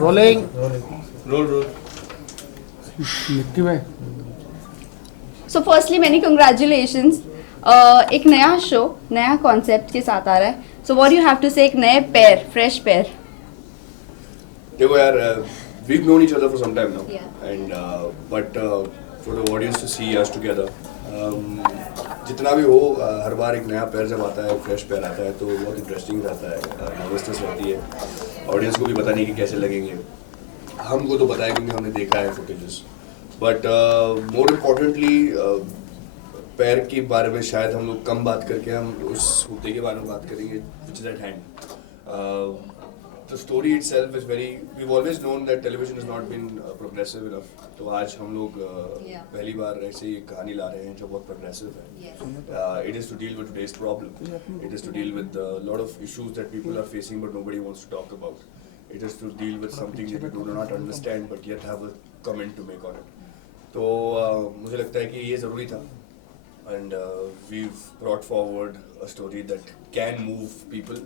Rolling role Nikki भाई so firstly many congratulations. एक नया शो नया कॉन्सेप्ट के साथ आ रहा है, so what you have to say एक नए पेयर फ्रेश पेयर। देखो यार, we've known each other for some time now, Yeah. and but for the audience to see us together, जितना भी हो, हर बार एक नया पैर जब आता है, फ्रेश पैर आता है, तो बहुत इंटरेस्टिंग रहता है, नर्वसनेस रहती है, ऑडियंस को भी पता नहीं कि कैसे लगेंगे, हमको तो पता है क्योंकि हमने देखा है फुटेजेस, बट मोर इम्पोर्टेंटली पैर के बारे में शायद हम लोग कम बात करके हम उस मुद्दे के बारे में बात करेंगे which is eight hand. The story itself is very. We've always known that television has not been progressive enough. तो आज हम लोग पहली बार ऐसे ही कहानी ला रहे हैं जो बहुत progressive है. It is to deal with today's problem. It is to deal with a lot of issues that people are facing but nobody wants to talk about. It is to deal with something that we do not understand but yet have a comment to make on it. तो मुझे लगता है कि ये ज़रूरी था. And we've brought forward a story that can move people,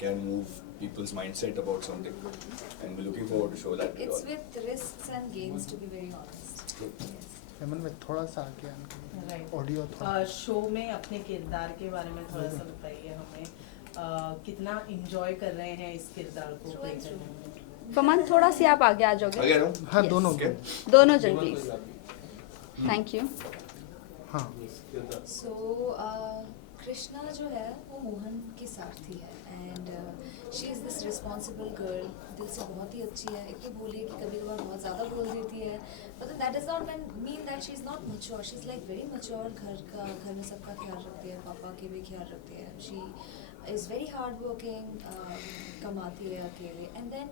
can move people's mindset about something, and we're looking forward to show that. It's with risks and gains, to be very honest. Yes. Hemant में थोड़ा सा आगे Right. Audio show में अपने किरदार के बारे में थोड़ा सा बताइए हमें, कितना एंजॉय कर रहे हैं इस किरदार को प्ले करने में। फमान थोड़ा सी आप आगे आ जाओगे। आगे आ रहा हूँ? हाँ Yes. दोनों Okay. दोनों जन प्लीज। Thank you. हाँ So, कृष्णा जो है वो मोहन की सारथी है, and she is this responsible girl, दिल से बहुत ही अच्छी है। एक तो बोलिए कि कभी कभार बहुत ज़्यादा बोल देती है, but that does not mean that she is not mature. She is like very mature. घर में सबका ख्याल रखती है, पापा के भी ख्याल रखती है। She is very hard working, कमाती है अकेले, and then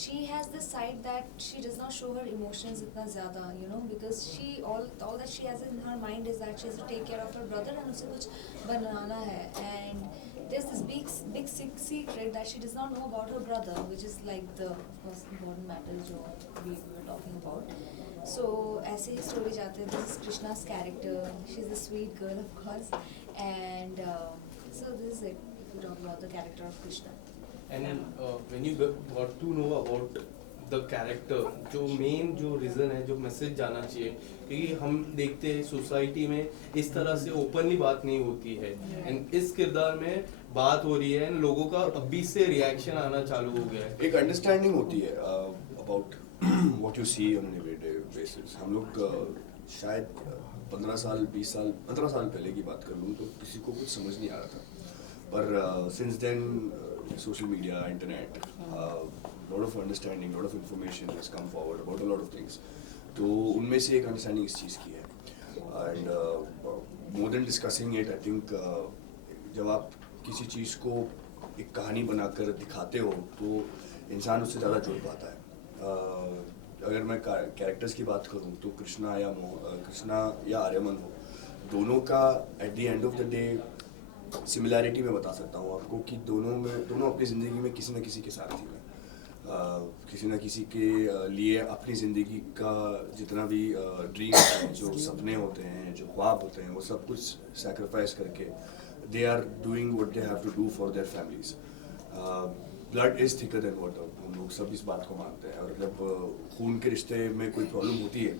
she has this side that she does not show her emotions itna zyada, you know, because she all that she has in her mind is that she has to take care of her brother and usse kuch banana hai, and there's this big secret that she does not know about her brother, which is like the most important matter jo we were talking about. So aise hi story jaate hai. This is Krishna's character. She's a sweet girl, of course, and so this is it, if we talk about the character of Krishna. And when you got to know about the character, जो main जो reason है, जो message जाना चाहिए, क्योंकि हम देखते हैं सोसाइटी में इस तरह से ओपनली बात नहीं होती है, एंड इस किरदार में बात हो रही है, एंड लोगों का अभी से रिएक्शन आना चालू हो गया है। एक अंडरस्टैंडिंग होती है about what you see on an everyday basis. हम लोग शायद 15 साल 20 साल 15 साल पहले की बात कर लूँ तो किसी को कुछ समझ नहीं आ रहा था, पर since then social media, internet, lot of understanding, lot of information has come forward about a lot of things. तो उनमें से एक अंडरस्टैंडिंग इस चीज़ की है, and more than discussing it, I think जब आप किसी चीज़ को एक कहानी बनाकर दिखाते हो तो इंसान उससे ज़्यादा जुड़ पाता है। अगर मैं कैरेक्टर्स की बात करूँ तो कृष्णा या आर्यमन हो, दोनों का at the end of the day similarity मैं बता सकता हूँ आपको कि दोनों अपनी ज़िंदगी में किसी न किसी के साथ ही हैं, किसी न किसी के लिए अपनी ज़िंदगी का जितना भी ड्रीम है, जो सपने होते हैं, जो ख्वाब होते हैं, वो सब कुछ सैक्रिफाइस करके they are doing what they have to do for their families. Blood is thicker than water, हम लोग सब इस बात को मानते हैं, और जब खून के रिश्ते में कोई प्रॉब्लम होती है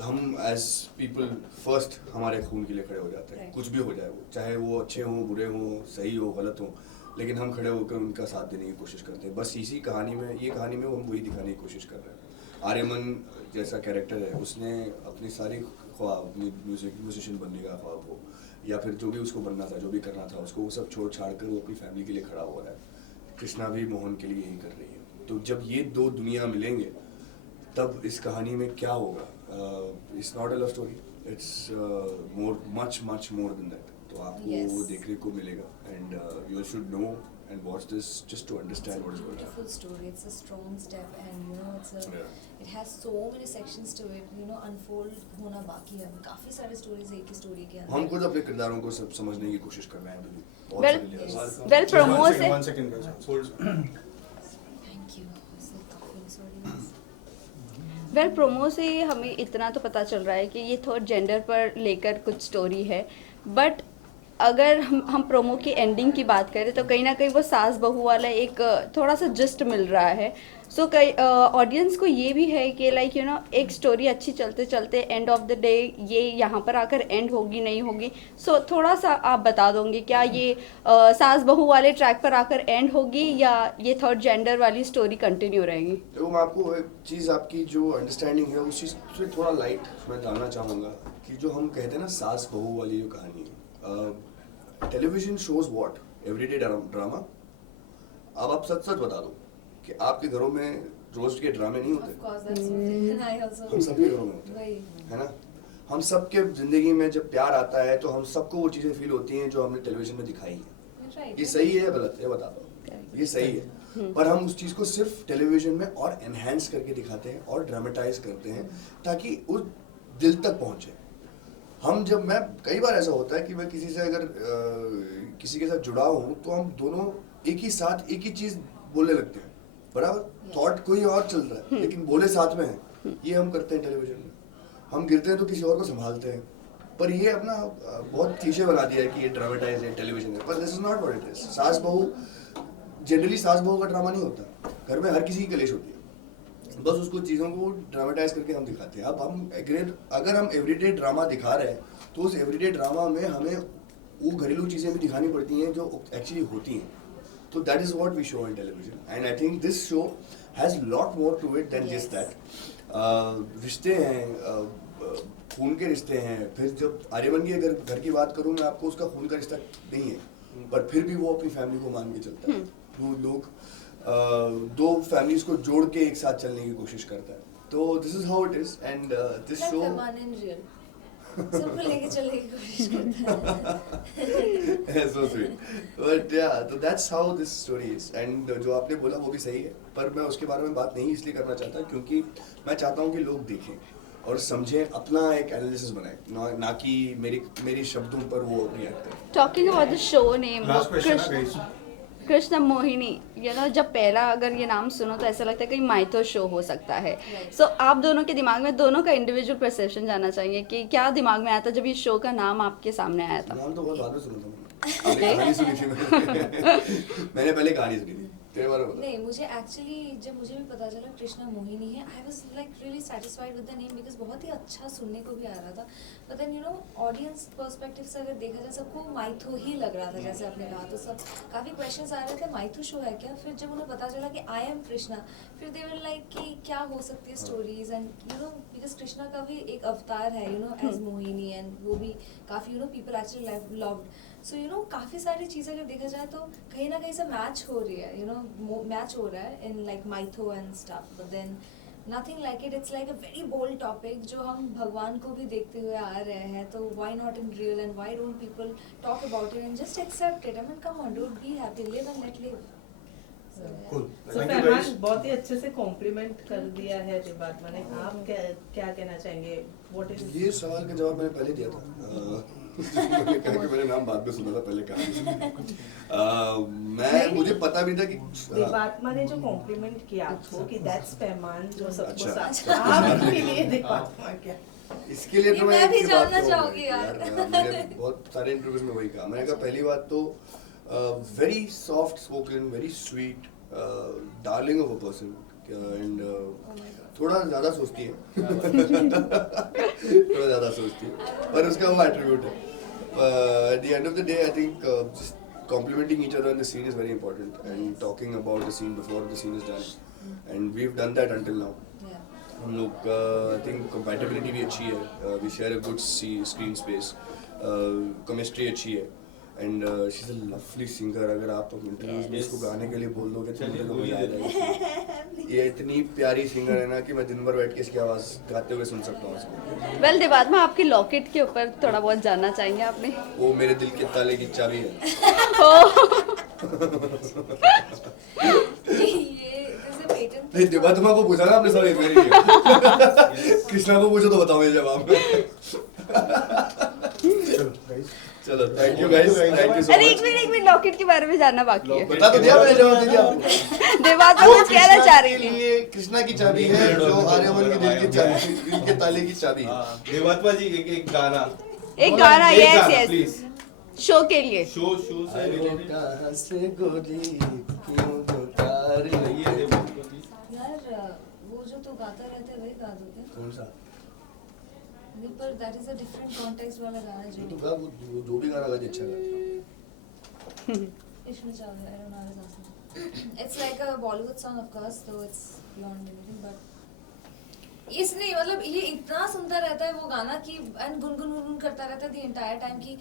हम एज पीपल फर्स्ट हमारे खून के लिए खड़े हो जाते हैं, कुछ भी हो जाए, वो चाहे वो अच्छे हों, बुरे हों, सही हो, गलत हो, लेकिन हम खड़े होकर उनका साथ देने की कोशिश करते हैं। बस इसी कहानी में, ये कहानी में हम वही दिखाने की कोशिश कर रहे हैं। आर्यमन जैसा कैरेक्टर है, उसने अपनी सारी ख्वाब, अपनी म्यूजिशियन बनने का ख्वाब हो या फिर जो भी उसको बनना था, जो भी करना था, उसको वो सब छोड़ छाड़ कर वो अपनी फैमिली के लिए खड़ा हो रहा है। कृष्णा भी मोहन के लिए यही कर रही है। तो जब ये दो दुनिया मिलेंगे तब इस कहानी में क्या होगा? It's not a love story, it's much more than that. तो आपको वो देखने को मिलेगा, and you should know and watch this just to understand what is going on. It's a beautiful story. It's a strong step, and you know, it has so many sections to it. You know, unfold होना बाकी है. काफी सारे stories एक ही story के अंदर. हम खुद अपने किरदारों को सब समझने की कोशिश कर रहे हैं अभी. Well, promo से. One second, guys. Thank you. Sorry. Well promo से हमें इतना तो पता चल रहा है कि ये थर्ड जेंडर पर लेकर कुछ स्टोरी है, बट अगर हम प्रोमो की एंडिंग की बात करें तो कहीं ना कहीं वो सास बहू वाला एक थोड़ा सा जस्ट मिल रहा है. सो कई ऑडियंस को ये भी है कि लाइक एक स्टोरी अच्छी चलते चलते एंड ऑफ द डे ये यहाँ पर आकर एंड होगी नहीं होगी. सो थोड़ा सा आप बता दोगे क्या ये सास बहू वाले ट्रैक पर आकर एंड होगी या ये थर्ड जेंडर वाली स्टोरी कंटिन्यू रहेगी? देखो मैं आपको एक चीज़, आपकी जो अंडरस्टैंडिंग है उस चीज़ से थोड़ा लाइट मैं डालना चाहूँगा कि जो हम कहते हैं ना सास बहू वाली जो कहानी है, television shows what everyday drama. अब आप सच सच बता दो कि आपके घरों में रोज के ड्रामे नहीं Of होते? course, that's something I also. हम सबके घरों में होते हैं, वही. है ना. हम सबके जिंदगी में जब प्यार आता है तो हम सबको वो चीज़ें फील होती हैं जो हमने टेलीविजन में दिखाई है. Right. ये सही है या गलत है ये बता दो. ये सही है, पर हम उस चीज़ को सिर्फ टेलीविजन में और एनहेंस करके दिखाते हैं और ड्रामेटाइज करते हैं ताकि उस दिल तक पहुंचे. हम जब मैं कई बार ऐसा होता है कि मैं किसी से अगर किसी के साथ जुड़ा हूँ तो हम दोनों एक ही साथ एक ही चीज़ बोलने लगते हैं, बराबर. थॉट कोई और चल रहा है लेकिन बोले साथ में है. ये हम करते हैं टेलीविजन में. हम गिरते हैं तो किसी और को संभालते हैं, पर ये अपना बहुत क्लीशे बना दिया है कि ये ड्रामेटाइज है, टेलीविजन है. पर this is not what it is. सास बहू जनरली सास बहू का ड्रामा नहीं होता. घर में हर किसी की कलेश होती है, बस उसको चीज़ों को ड्रामेटाइज करके हम दिखाते हैं. अब हम अगर हम एवरीडे ड्रामा दिखा रहे हैं तो उस एवरीडे ड्रामा में हमें वो घरेलू चीज़ें भी दिखानी पड़ती हैं जो एक्चुअली होती हैं. तो that is what we show in television and I think this show has lot more to it than just that. रिश्ते हैं, खून के रिश्ते हैं. फिर जब आर्यमन की अगर घर की बात करूँ मैं आपको, उसका खून का रिश्ता नहीं है, पर फिर भी वो अपनी फैमिली को मान के चलता है. वो लोग दो फैमिलीज को जोड़ के एक साथ चलने की कोशिश करता है. तो this is how it is and this Like show Farman in real. सबको लेके चलने की कोशिश करता है. so sweet. But yeah, so that's how this story is. And जो आपने बोला वो भी सही है, पर मैं उसके बारे में बात नहीं इसलिए करना चाहता क्योंकि मैं चाहता हूँ कि लोग देखें और समझें, अपना एक एनालिसिस बनाएं, ना कि मेरी शब्दों पर वो रिएक्ट करें. Talking about the show name Last question, guys. Krishna Mohini, जब पहला अगर ये नाम सुनो तो ऐसा लगता है कहीं माइथो शो हो सकता है. सो आप दोनों के दिमाग में दोनों का इंडिविजुअल परसेप्शन जानना चाहेंगे कि क्या दिमाग में आया था जब ये शो का नाम आपके सामने आया था? नाम तो बहुत बाद में सुना था मैंने. पहले कहानी सुनी थी मैंने पहले कहानी सुनी थी. तेरे बारे में बता. नहीं, मुझे एक्चुअली जब मुझे भी पता चला कृष्णा मोहिनी है, I was like really satisfied with the name because बहुत ही अच्छा सुनने को भी आ रहा था. बट देन ऑडियंस पर्सपेक्टिव से अगर देखा जाए सबको माइथो ही लग रहा था जैसे आपने कहा. तो सब काफ़ी क्वेश्चंस आ रहे थे माइथो शो है क्या. फिर जब उन्हें पता चला कि आई एम कृष्णा, फिर दे वर लाइक कि क्या हो सकती है स्टोरीज. एंड बिकॉज कृष्णा का भी एक अवतार है एज मोहिनी, एंड वो भी काफ़ी पीपल एक्चुअली लव्ड. सो काफ़ी सारी चीज़ें अगर देखा जाए तो कहीं ना कहीं से मैच हो रही है, मैच हो रहा है in like mytho and stuff. But then nothing like it. It's like a very bold topic जो हम भगवान को भी देखते हुए आ रहे हैं. तो why not in real and why don't people talk about it and just accept it. I mean come on, don't be happy, live and let live. Cool. So Thank you, Farman guys. बहुत ही अच्छे से complement कर दिया है देवात्मा ने. आप क्या कहना चाहेंगे? व्हाट इज ये सवाल का जवाब मैंने पहले दिया था. मैंने कहा कि मैंने नाम बाद में सुना था, पहले कहा. मुझे पता भी था कि देवात्मा ने जो कॉम्प्लीमेंट किया आपको कि दैट्स फरमान जो सबको अच्छा. साथ आपके लिए देवात्मा क्या? इसके लिए ये तो मैं एक भी ही बात जानना कहूँगा चाहूंगी यार. मैंने बहुत सारे इंटरव्यूज में वही कहा. मैंने कहा पहली बात तो very soft spoken, very sweet, darling of a person, and थोड़ा ज़्यादा सोचती है. थोड़ा ज़्यादा सोचती है, पर उसका वो एट्रीब्यूट है. At the end of the day, I think just complimenting each other in the scene is very important, and talking about the scene before the scene is done, and we've done that until now. हम लोग I think compatibility भी अच्छी है. We share a good screen space, chemistry अच्छी है, and she is a lovely singer. अगर आप interviews में इसको गाने के लिए बोल दोगे तो मुझे तो मजा आ जाएगा. ये इतनी प्यारी सिंगर है ना कि मैं दिन भर बैठ के इसकी आवाज़ गाते हुए सुन सकता हूँ इसको. वेल देवात्मा, आपके लॉकेट के ऊपर थोड़ा बहुत जानना चाहेंगे आपने? वो मेरे दिल के ताले की चाबी है. ये जैसे पेटेंट नहीं, देवात्मा को पूछा ना आपने, सॉरी मेरी कृष्णा को पूछो तो बताओ ये जवाब. चलो, guys. चलो, thank you guys, thank you so अरे मच. एक मिनट लॉकेट के बारे में जानना बाकी है. बता तो दिया मैंने, जवाब दे दिया आपको. देवात्मा वो कुछ कहना चाह रही कृष्णा के थी. लिए कृष्णा की चाबी है जो आर्यमन के दिल की चाबी, दिल के ताले की चाबी है. देवात्मा जी एक गाना. एक गाना, एक यस गाना, यस. please. शो के लिए शो से रिलेटेड कहाँ से गोली क्यों पुकार ये देखो यार वो जो तो गाता रहता है वही गा दो क्या? कौन सा नहीं पर that is a different context वाला गाना ये तो जो गा वो जो भी गाना गाते अच्छा लगता है इश्क में चावे I don't know how to it's like a Bollywood song of course तो इट्स बियॉन्ड एनीथिंग बट इसने मतलब ये इतना सुंदर रहता है वो गाना कि एंड गुनगुन करता रहता है द एंटायर टाइम की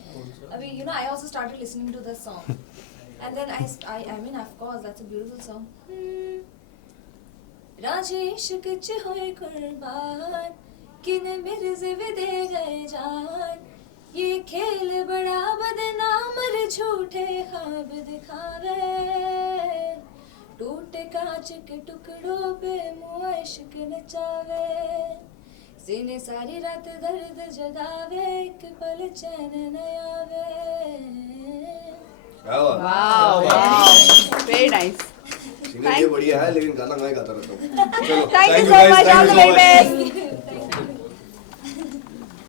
अभी you know I also started listening to this song and then I mean of course that's a beautiful song राजे इश्क च होए कुर्बान किने मेरे जिवे दे गए जान ये खेल बड़ा बदनाम रे झूठे ख्वाब दिखावे टूटे कांच के टुकड़ों पे मुआ इश्क नचावे सीने सारी रात दर्द जगावे एक पल चैन न आवे क्या बात वाओ वेरी नाइस सिंगर ये बढ़िया है लेकिन गाना मैं गाता रहता हूँ चलो thank you you so guys, much thank all you the so very much. Best